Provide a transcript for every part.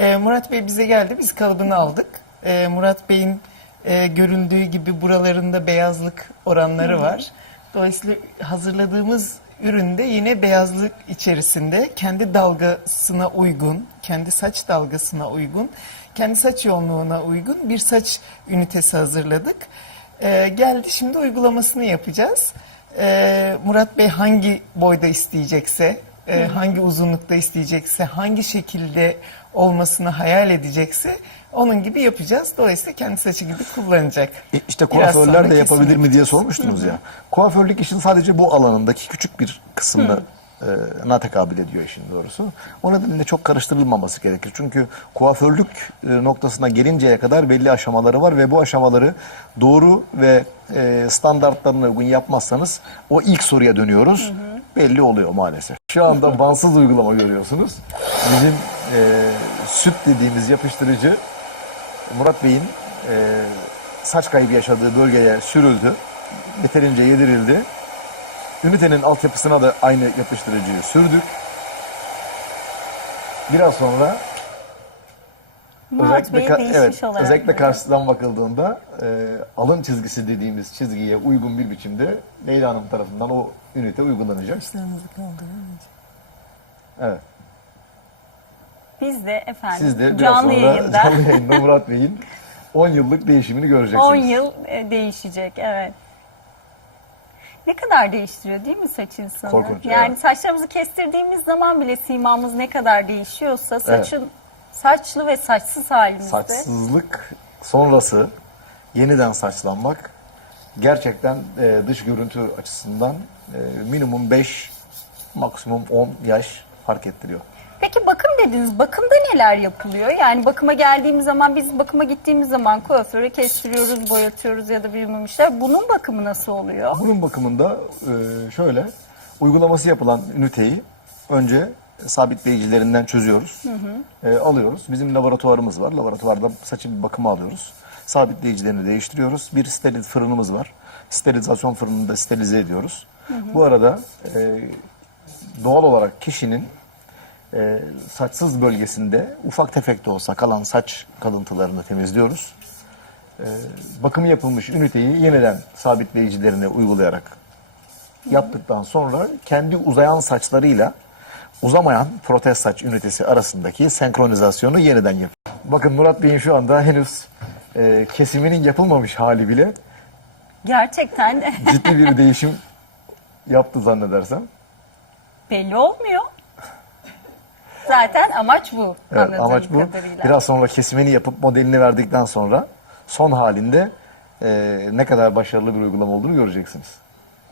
Ee, Murat Bey bize geldi, biz kalıbını aldık. Ee, Murat Bey'in e, göründüğü gibi buralarında beyazlık oranları var. Dolayısıyla hazırladığımız üründe yine beyazlık içerisinde kendi dalgasına uygun, kendi saç dalgasına uygun, kendi saç yoğunluğuna uygun bir saç ünitesi hazırladık. Ee, geldi şimdi uygulamasını yapacağız. Ee, Murat Bey hangi boyda isteyecekse, e, hangi uzunlukta isteyecekse, hangi şekilde olmasını hayal edecekse onun gibi yapacağız. Dolayısıyla kendi saçı gibi kullanacak. E, İşte kuaförler de yapabilir kesinlikle. mi diye sormuştunuz ya. Kuaförlük işin sadece bu alanındaki küçük bir kısmını e, na tekabül ediyor işin doğrusu. O nedenle çok karıştırılmaması gerekir. Çünkü kuaförlük e, noktasına gelinceye kadar belli aşamaları var ve bu aşamaları doğru ve e, standartlarına uygun yapmazsanız o ilk soruya dönüyoruz. Belli oluyor maalesef. Şu anda bansız uygulama görüyorsunuz. Bizim e, süt dediğimiz yapıştırıcı Murat Bey'in e, saç kaybı yaşadığı bölgeye sürüldü. Yeterince yedirildi. Ünitenin altyapısına da aynı yapıştırıcıyı sürdük. Biraz sonra Murat Bey'e ka- değişmiş evet, olarak. özellikle karşıdan bakıldığında e, alın çizgisi dediğimiz çizgiye uygun bir biçimde Leyla Hanım tarafından o ünite uygulanacak. Evet. Biz de efendim Siz de biraz canlı sonra yayında canlı yayında Murat Bey'in 10 yıllık değişimini göreceksiniz. 10 yıl e, değişecek evet. Ne kadar değiştiriyor değil mi saç insanı? Korkunç, Yani evet. saçlarımızı kestirdiğimiz zaman bile simamız ne kadar değişiyorsa saçın saçlı ve saçsız halimizde Saçsızlık sonrası yeniden saçlanmak gerçekten e, dış görüntü açısından e, minimum 5 maksimum 10 yaş fark ettiriyor. Peki bakım dediniz. Bakımda neler yapılıyor? Yani bakıma geldiğimiz zaman biz bakıma gittiğimiz zaman kuaföre kestiriyoruz, boyatıyoruz ya da bilmem işler. Bunun bakımı nasıl oluyor? Bunun bakımında e, şöyle uygulaması yapılan üniteyi önce sabitleyicilerinden çözüyoruz. E, alıyoruz. Bizim laboratuvarımız var. Laboratuvarda saçın bir bakımı alıyoruz. Sabitleyicilerini değiştiriyoruz. Bir steril fırınımız var. Sterilizasyon fırınını da sterilize ediyoruz. Bu arada e, doğal olarak kişinin e, saçsız bölgesinde ufak tefek de olsa kalan saç kalıntılarını temizliyoruz. E, bakımı yapılmış üniteyi yeniden sabitleyicilerine uygulayarak yaptıktan sonra kendi uzayan saçlarıyla uzamayan protez saç ünitesi arasındaki senkronizasyonu yeniden yapıyor. Bakın Murat Bey'in şu anda henüz e, kesiminin yapılmamış hali bile Gerçekten ciddi bir değişim yaptı zannedersem. belli olmuyor. Zaten amaç bu. Evet, anladığım amaç bu. kadarıyla. Biraz sonra kesimini yapıp modelini verdikten sonra son halinde e, ne kadar başarılı bir uygulama olduğunu göreceksiniz.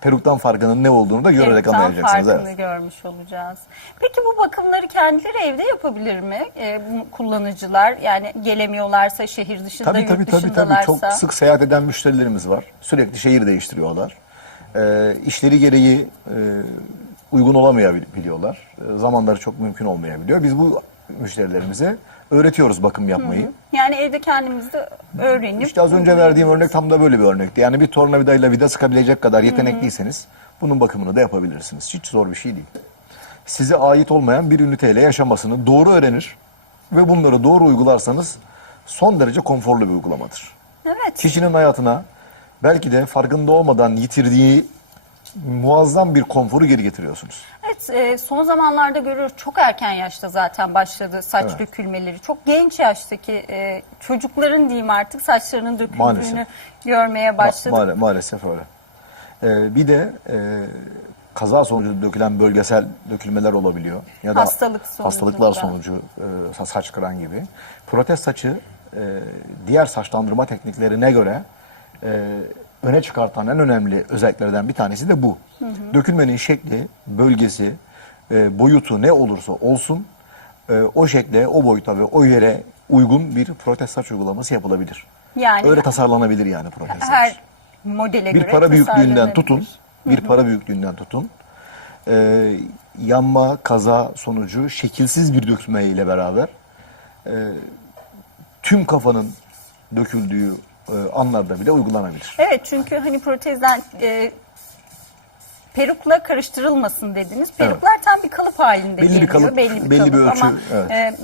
Peruktan farkının ne olduğunu da görerek Peruktan anlayacaksınız. farkını Evet. görmüş olacağız. Peki bu bakımları kendileri evde yapabilir mi? Bu kullanıcılar yani gelemiyorlarsa şehir dışında, Tabii yurt tabii tabii tabii dışındalarsa. çok sık seyahat eden müşterilerimiz var. Sürekli şehir değiştiriyorlar. E, işleri gereği e, uygun olamayabiliyorlar. E, zamanları çok mümkün olmayabiliyor. Biz bu müşterilerimize öğretiyoruz bakım yapmayı. Yani evde kendimiz de öğrenip. İşte az önce verdiğim örnek tam da böyle bir örnekti. Yani bir tornavidayla vida sıkabilecek kadar yetenekliyseniz bunun bakımını da yapabilirsiniz. Hiç zor bir şey değil. Size ait olmayan bir üniteyle yaşamasını doğru öğrenir ve bunları doğru uygularsanız son derece konforlu bir uygulamadır. Evet. Kişinin hayatına belki de farkında olmadan yitirdiği muazzam bir konforu geri getiriyorsunuz. E, son zamanlarda görüyoruz çok erken yaşta zaten başladı saç Evet. dökülmeleri. Çok genç yaştaki e, çocukların diyeyim artık saçlarının döküldüğünü Maalesef. görmeye Ma- başladık. maal- maalesef öyle. Ee, bir de e, kaza sonucu dökülen bölgesel dökülmeler olabiliyor. Ya da Hastalık sonucu hastalıklar da. sonucu e, sa- saç kıran gibi. Protez saçı e, diğer saçlandırma tekniklerine göre e, öne çıkartan en önemli özelliklerden bir tanesi de bu. Dökülmenin şekli, bölgesi, e, boyutu ne olursa olsun e, o şekle, o boyuta ve o yere uygun bir protez saç uygulaması yapılabilir. Yani Öyle tasarlanabilir yani protez saç. her modele Bir göre para büyüklüğünden tutun, bir para büyüklüğünden tutun. Ee, yanma, kaza sonucu şekilsiz bir dökülme ile beraber e, tüm kafanın döküldüğü e, anlarda bile uygulanabilir. Evet çünkü hani protezden e, perukla karıştırılmasın dediniz. Peruklar tam bir kalıp halinde Belli bir geliyor. kalıp, belli bir, belli bir ölçü, ama evet. e,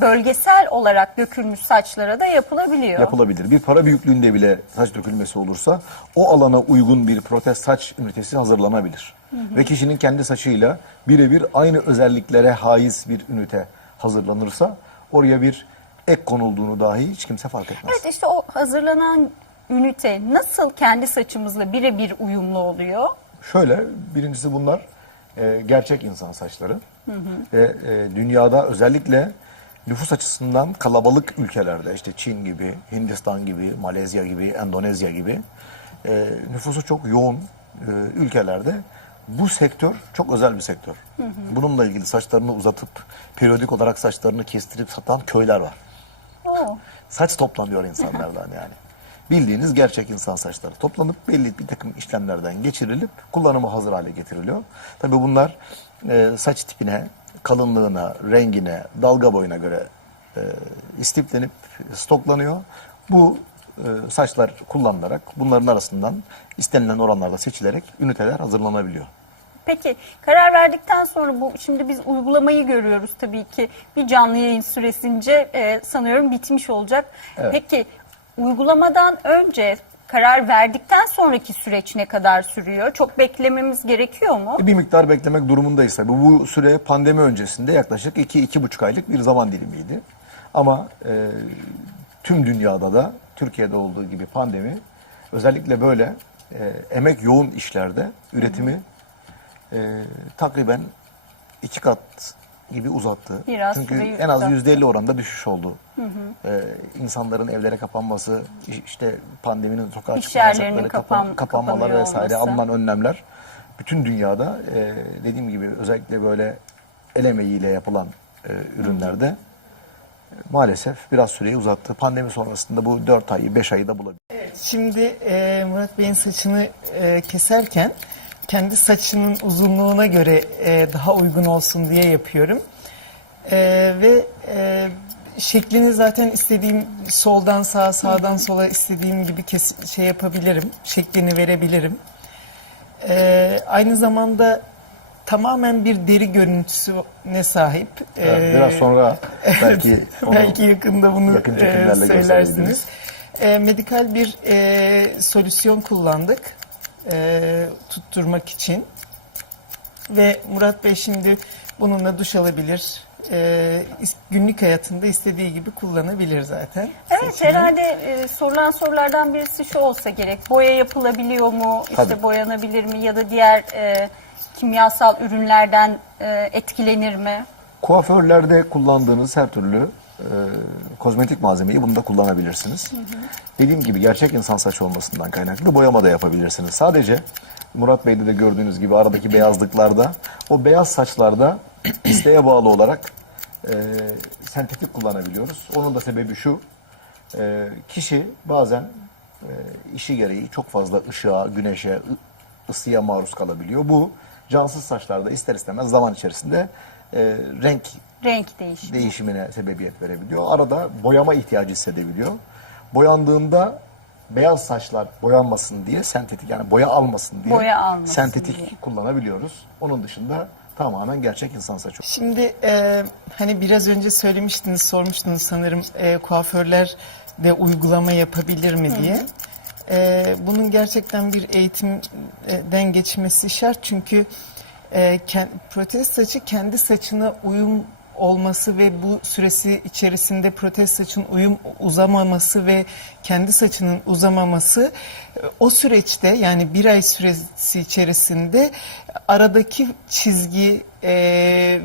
bölgesel olarak dökülmüş saçlara da yapılabiliyor. yapılabilir. Bir para büyüklüğünde bile saç dökülmesi olursa o alana uygun bir protez saç ünitesi hazırlanabilir. Ve kişinin kendi saçıyla birebir aynı özelliklere haiz bir ünite hazırlanırsa oraya bir ek konulduğunu dahi hiç kimse fark etmez. Evet işte o hazırlanan ünite nasıl kendi saçımızla birebir uyumlu oluyor? Şöyle, birincisi bunlar e, gerçek insan saçları. Ve e, dünyada özellikle nüfus açısından kalabalık ülkelerde, işte Çin gibi, Hindistan gibi, Malezya gibi, Endonezya gibi e, nüfusu çok yoğun e, ülkelerde bu sektör çok özel bir sektör. Bununla ilgili saçlarını uzatıp periyodik olarak saçlarını kestirip satan köyler var. Saç toplanıyor insanlardan yani. Bildiğiniz gerçek insan saçları toplanıp belli bir takım işlemlerden geçirilip kullanıma hazır hale getiriliyor. Tabii bunlar e, saç tipine, kalınlığına, rengine, dalga boyuna göre e, istiplenip stoklanıyor. Bu e, saçlar kullanılarak bunların arasından istenilen oranlarda seçilerek üniteler hazırlanabiliyor. Peki karar verdikten sonra bu şimdi biz uygulamayı görüyoruz tabii ki bir canlı yayın süresince e, sanıyorum bitmiş olacak. Evet. Peki uygulamadan önce karar verdikten sonraki süreç ne kadar sürüyor? Çok beklememiz gerekiyor mu? Bir miktar beklemek durumundayız tabii. Bu süre pandemi öncesinde yaklaşık 2-2,5 aylık bir zaman dilimiydi. Ama e, tüm dünyada da Türkiye'de olduğu gibi pandemi özellikle böyle e, emek yoğun işlerde üretimi e, takriben iki kat gibi uzattı. Biraz Çünkü süreyi en az uzattı. %50 oranda düşüş oldu. E, insanların evlere kapanması, işte pandeminin sokağa İş çıkma yerlerinin yasakları, kapan- kapan, kapanmalar vesaire olması. alınan önlemler bütün dünyada e, dediğim gibi özellikle böyle el emeğiyle yapılan e, ürünlerde e, maalesef biraz süreyi uzattı. Pandemi sonrasında bu 4 ayı 5 ayı da bulabilir. Şimdi e, Murat Bey'in saçını e, keserken kendi saçının uzunluğuna göre e, daha uygun olsun diye yapıyorum. E, ve e, şeklini zaten istediğim soldan sağa, sağdan sola istediğim gibi kes, şey yapabilirim. Şeklini verebilirim. E, aynı zamanda tamamen bir deri görüntüsüne sahip. Evet, E, biraz sonra belki Belki yakında bunu yakın e, söylersiniz. E, medikal bir e, solüsyon kullandık e, tutturmak için ve Murat Bey şimdi bununla duş alabilir. E, günlük hayatında istediği gibi kullanabilir zaten. Evet saçını. herhalde e, sorulan sorulardan birisi şu olsa gerek. Boya yapılabiliyor mu? İşte Tabii. boyanabilir mi? Ya da diğer e, kimyasal ürünlerden e, etkilenir mi? Kuaförlerde kullandığınız her türlü e, kozmetik malzemeyi bunda kullanabilirsiniz. Dediğim gibi gerçek insan saçı olmasından kaynaklı boyama da yapabilirsiniz. Sadece Murat Bey'de de gördüğünüz gibi aradaki beyazlıklarda o beyaz saçlarda isteğe bağlı olarak e, sentetik kullanabiliyoruz. Onun da sebebi şu. e, kişi bazen e, işi gereği çok fazla ışığa, güneşe, ısıya maruz kalabiliyor. Bu cansız saçlarda ister istemez zaman içerisinde e, renk Renk değişimi. değişimine sebebiyet verebiliyor. Arada boyama ihtiyacı hissedebiliyor. Boyandığında beyaz saçlar boyanmasın diye sentetik yani boya almasın diye Boya almasın sentetik diye. kullanabiliyoruz. Onun dışında tamamen gerçek insan saçı. Şimdi e, hani biraz önce söylemiştiniz, sormuştunuz sanırım e, kuaförler de uygulama yapabilir mi diye. E, bunun gerçekten bir eğitimden geçmesi şart çünkü e, ken- protez saçı kendi saçına uyum olması ve bu süresi içerisinde protez saçın uyum uzamaması ve kendi saçının uzamaması e, o süreçte yani bir ay süresi içerisinde aradaki çizgi e,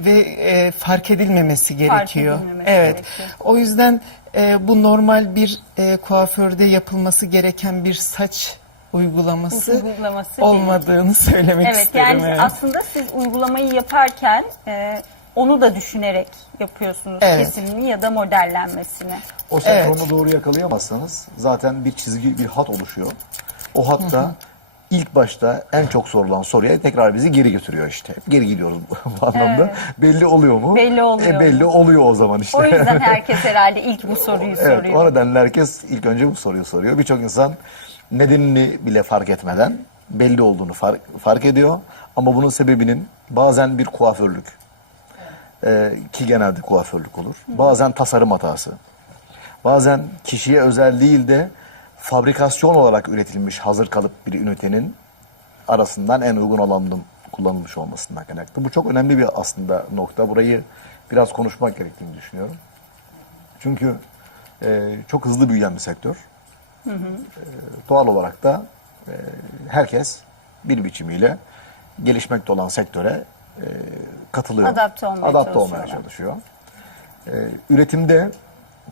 ve e, fark edilmemesi gerekiyor. edilmemesi evet. gerekiyor. O yüzden e, bu normal bir e, kuaförde yapılması gereken bir saç uygulaması, Uygulaması değil. olmadığını söylemek Evet isterim. yani evet. aslında siz uygulamayı yaparken e, onu da düşünerek yapıyorsunuz Evet. kesimini ya da modellenmesini. O senkronu doğru yakalayamazsanız zaten bir çizgi, bir hat oluşuyor. O hatta ilk başta en çok sorulan soruya tekrar bizi geri götürüyor işte. Hep geri gidiyoruz bu anlamda. Belli oluyor mu? Belli oluyor E, belli oluyor o zaman işte. O yüzden herkes herhalde ilk bu soruyu Evet, soruyor. o nedenle herkes ilk önce bu soruyu soruyor. Birçok insan nedenini bile fark etmeden belli olduğunu fark, fark ediyor. Ama bunun sebebinin bazen bir kuaförlük, Ee, ki genelde kuaförlük olur. Bazen tasarım hatası. Bazen kişiye özel değil de fabrikasyon olarak üretilmiş hazır kalıp bir ünitenin arasından en uygun olanın kullanılmış olmasından kaynaklı. Bu çok önemli bir aslında nokta. Burayı biraz konuşmak gerektiğini düşünüyorum. Çünkü e, çok hızlı büyüyen bir sektör. E, doğal olarak da e, herkes bir biçimiyle gelişmekte olan sektöre e, katılıyor. Adapte olmaya Adapte olmaya çalışıyor. E, üretimde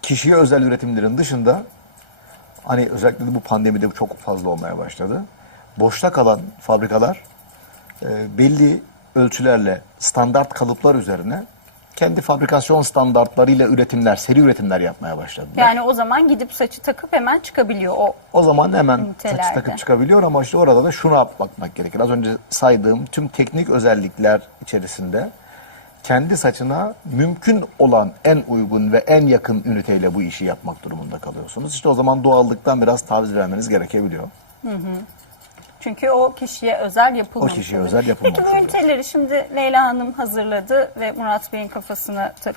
kişiye özel üretimlerin dışında hani özellikle de bu pandemide çok fazla olmaya başladı. Boşta kalan fabrikalar belli ölçülerle standart kalıplar üzerine kendi fabrikasyon standartlarıyla üretimler, seri üretimler yapmaya başladılar. Yani o zaman gidip saçı takıp hemen çıkabiliyor o. O zaman hemen Ünitelerde. saçı takıp çıkabiliyor ama işte orada da şuna bakmak gerekir. Az önce saydığım tüm teknik özellikler içerisinde kendi saçına mümkün olan en uygun ve en yakın üniteyle bu işi yapmak durumunda kalıyorsunuz. İşte o zaman doğallıktan biraz taviz vermeniz gerekebiliyor. Çünkü o kişiye özel yapılmamış. O kişiye özel yapılmamış Peki bu üniteleri şimdi Leyla Hanım hazırladı ve Murat Bey'in kafasına tak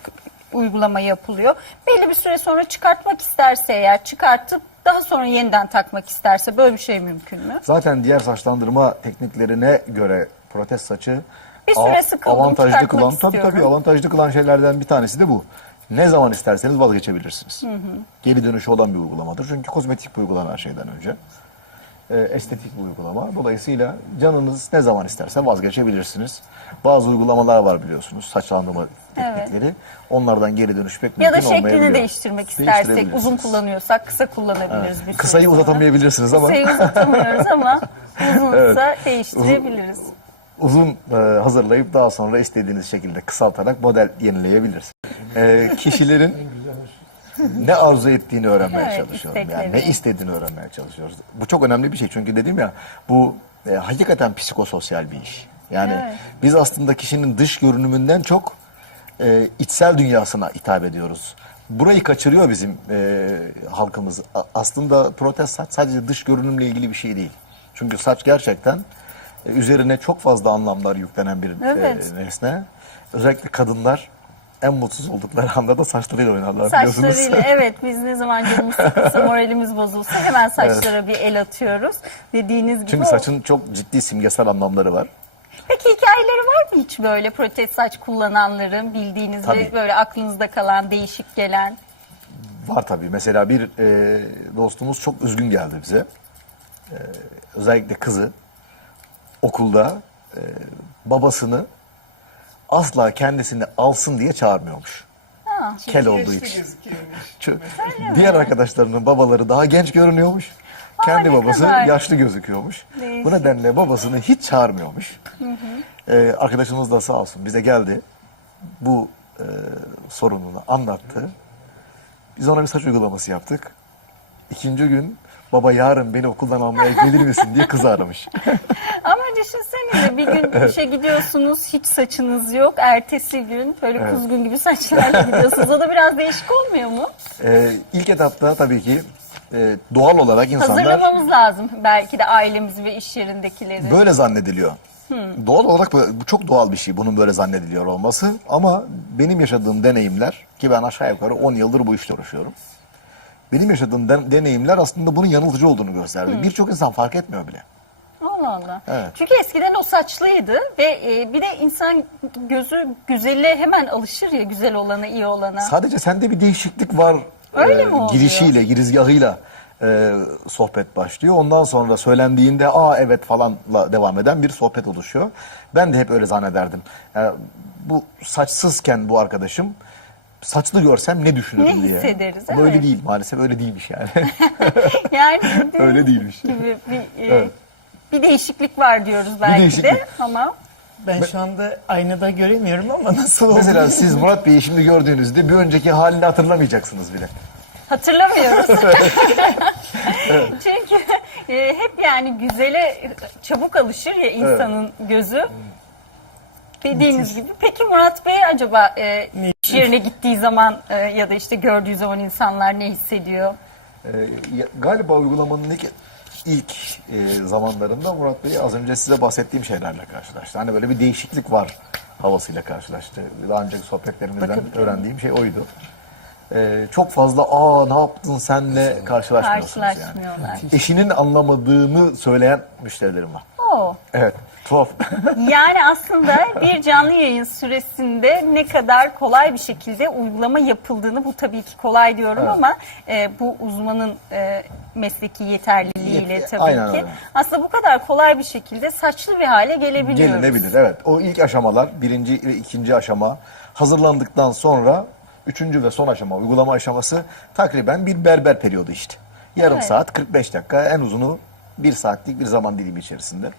uygulama yapılıyor. Belli bir süre sonra çıkartmak isterse eğer çıkartıp daha sonra yeniden takmak isterse böyle bir şey mümkün mü? Zaten diğer saçlandırma tekniklerine göre protez saçı Bir süre sıkıldım, avantajlı kılan tabii tabii avantajlı kılan şeylerden bir tanesi de bu. Ne zaman isterseniz vazgeçebilirsiniz. Geri dönüşü olan bir uygulamadır. Çünkü kozmetik bir uygulama her şeyden önce. Ee, estetik bir uygulama. Dolayısıyla canınız ne zaman isterse vazgeçebilirsiniz. Bazı uygulamalar var biliyorsunuz. Saçlandırma teknikleri. Onlardan geri dönüş pek Ya da mümkün şeklini değiştirmek istersek uzun kullanıyorsak kısa kullanabiliriz bir süre Kısayı sonra. uzatamayabilirsiniz ama Kısayı uzatamıyoruz ama uzunsa değiştirebiliriz. uzun e, hazırlayıp daha sonra istediğiniz şekilde kısaltarak model yenileyebilirsiniz. E, kişilerin ne arzu ettiğini öğrenmeye Evet, çalışıyorum. Yani ne istediğini öğrenmeye çalışıyoruz. Bu çok önemli bir şey çünkü dedim ya bu e, hakikaten psikososyal bir iş. Yani Evet. biz aslında kişinin dış görünümünden çok e, içsel dünyasına hitap ediyoruz. Burayı kaçırıyor bizim e, halkımız. A- aslında protez saç sadece dış görünümle ilgili bir şey değil. Çünkü saç gerçekten e, üzerine çok fazla anlamlar yüklenen bir e, Evet. nesne. Özellikle kadınlar en mutsuz oldukları anda da saçlarıyla oynarlar. Saçlarıyla evet biz ne zaman canımız sıkılsa moralimiz bozulsa hemen saçlara bir el atıyoruz. Dediğiniz gibi. Çünkü o- saçın çok ciddi simgesel anlamları var. Peki hikayeleri var mı hiç böyle protez saç kullananların bildiğiniz ve Tabii. böyle aklınızda kalan değişik gelen? Var tabii. Mesela bir e, dostumuz çok üzgün geldi bize. E, özellikle kızı okulda e, babasını asla kendisini alsın diye çağırmıyormuş. Ha. Kel olduğu için. Çünkü diğer arkadaşlarının babaları daha genç görünüyormuş. Kendi ne babası kadar yaşlı gözüküyormuş. değişik. Bu nedenle babasını hiç çağırmıyormuş. Ee, arkadaşımız da sağ olsun bize geldi. Bu e, sorununu anlattı. Biz ona bir saç uygulaması yaptık. İkinci gün baba yarın beni okuldan almaya gelir misin diye kızı aramış. Düşünsenize bir gün işe gidiyorsunuz hiç saçınız yok. Ertesi gün böyle kuzgun gibi saçlarla gidiyorsunuz. O da biraz değişik olmuyor mu? Ee, ilk etapta tabii ki e, doğal olarak insanlar... Hazırlamamız lazım belki de ailemizi ve iş yerindekileri. Böyle zannediliyor. Hmm. Doğal olarak bu çok doğal bir şey bunun böyle zannediliyor olması. Ama benim yaşadığım deneyimler ki ben aşağı yukarı 10 yıldır bu işle uğraşıyorum. Benim yaşadığım den- deneyimler aslında bunun yanıltıcı olduğunu gösterdi. Hmm. Birçok insan fark etmiyor bile. Allah Allah. Evet. Çünkü eskiden o saçlıydı ve e, bir de insan gözü güzelle hemen alışır ya güzel olana, iyi olana. Sadece sende bir değişiklik var Öyle mi oluyor? girişiyle, girizgahıyla e, sohbet başlıyor. Ondan sonra söylendiğinde aa evet falanla devam eden bir sohbet oluşuyor. Ben de hep öyle zannederdim. Yani bu saçsızken bu arkadaşım saçlı görsem ne düşünürüm Ne diye. hissederiz, Ama öyle evet. değil maalesef öyle değilmiş yani. yani öyle değilmiş. gibi bir, e, Evet. Bir değişiklik var diyoruz belki de değişiklik. ama Ben şu anda aynada göremiyorum ama nasıl oldu? Mesela siz Murat Bey'i şimdi gördüğünüzde bir önceki halini hatırlamayacaksınız bile. hatırlamıyoruz. Çünkü e, hep yani güzele çabuk alışır ya insanın gözü. Dediğiniz gibi. Peki Murat Bey acaba e, iş yerine gittiği zaman e, ya da işte gördüğü zaman insanlar ne hissediyor? Ee, ya- galiba uygulamanın ilk, ilk e, zamanlarında Murat Bey az önce size bahsettiğim şeylerle karşılaştı. Hani böyle bir değişiklik var havasıyla karşılaştı. Daha önceki sohbetlerimizden öğrendiğim şey oydu. Ee, çok fazla aa ne yaptın senle karşılaşmıyorsunuz yani. Karşılaşmıyorlar. Eşinin anlamadığını söyleyen müşterilerim var. Evet, tuhaf. Yani aslında bir canlı yayın süresinde ne kadar kolay bir şekilde uygulama yapıldığını bu tabii ki kolay diyorum Evet. ama e, bu uzmanın e, mesleki yeterliliğiyle Yet- tabii aynen ki öyle. aslında bu kadar kolay bir şekilde saçlı bir hale gelebiliyoruz. Gelinebilir, evet. O ilk aşamalar, birinci ve ikinci aşama hazırlandıktan sonra üçüncü ve son aşama, uygulama aşaması takriben bir berber periyodu işte. Yarım Evet. saat, 45 dakika, en uzunu bir saatlik bir zaman dilimi içerisinde.